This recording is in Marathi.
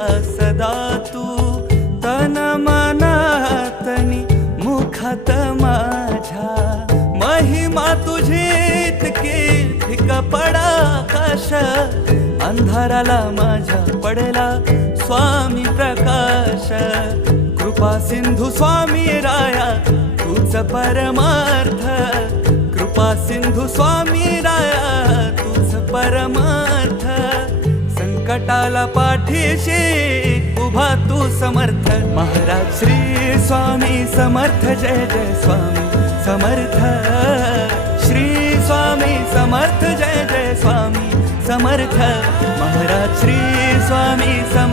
देवा सदा तू तन मनातनी मुखात माझ्या महिमा तुझी इतकी फिका पडा आकाश अंधाराला माझ्या पडेला स्वामी प्रकाश कृपा सिंधू स्वामी राया तूच परमार्थ कृपा सिंधू स्वामी राया तूच परमार्थ संकटाला पाठीशी उभा तू समर्थ महाराज श्री स्वामी समर्थ जय जय स्वामी समर्थ श्री स्वामी समर्थ जय जय स्वामी समर्थ महाराज श्री स्वामी समर्थ